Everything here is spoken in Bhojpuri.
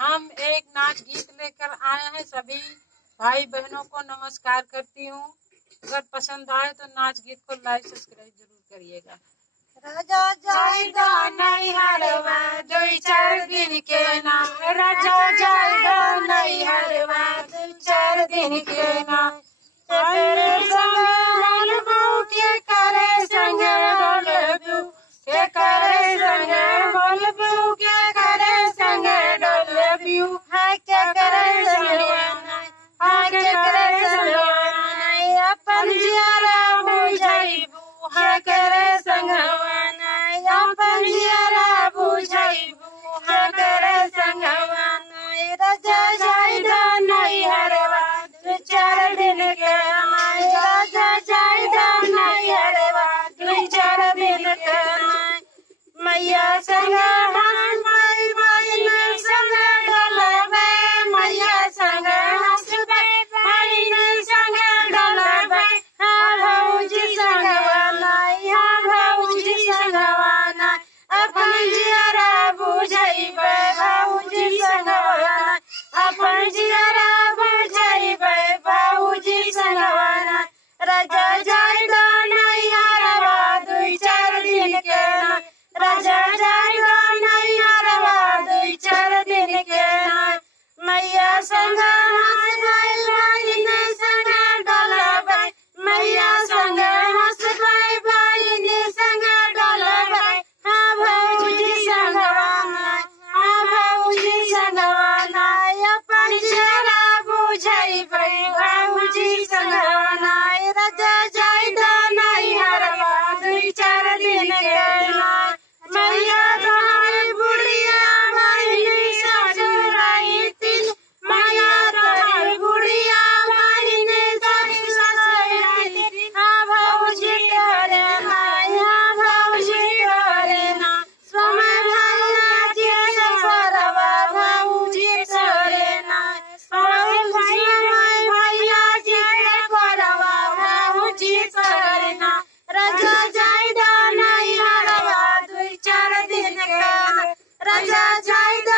हम एक नाच गीत लेकर आए हैं। सभी भाई बहनों को नमस्कार करती हूँ। अगर पसंद आए तो नाच गीत को लाइक सब्सक्राइब जरूर करिएगा। राजा जाएगा नैहरवा 2-4 दिन के नाम, राजा जाएगा नैहरवा 2-4 दिन के नाम। तेरे संग बोलबू के करे संग डोलबू, के करे संग बोलबू के करे संग डोलबू, हाय के करे संग हाय के करे संग अपन जियारा बुझाइबू, हाय करे संग अपन जियारा बुझाइबू, हाय करे संग। राजा जाएगा नैहरवा 2-4 दिन के नाम, राजा जाएगा नैहरवा 2-4 दिन के नाम। मैया संग हंस भाई बहिन संग डलबे, मैया संग हंस भाई बहिन संग डलबे, हाँ भौजी संगवाना, हाँ भौजी संगवाना, अपन जियारा बुझाइबे भौजी संगवाना, अपन जियारा बुझाइबे भौजी संगवाना। राजा जाएगा नैहरवा 2-4 दिन के नाम, राजा जाएगा नैहरवा 2-4 दिन के नाम। मैया संग हंस भाई बहिन संग डलबे, मैया संग हंस भाई बहिन संग डलबे, हाँ भौजी संगवाना, हाँ भौजी संगवाना, अपन जियारा बुझाइबे भौजी संगवाना। राजा जाएगा नैहरवा 2-4 दिन के नाम। मैया रहै बुढ़िया बहिन ससुराई तीन, मैया रहै बुढ़िया बहिन ससुराई तीन, हाँ भौजी तोरे ना, हाँ भौजी तोरे ना, समय भैया जी ससुरवा भौजी तोरे ना, समय भैया जी करवा भौजी तोरे ना। राजा जाएगा नैहरवा 2-4 दिन के नाम, राजा जाएगा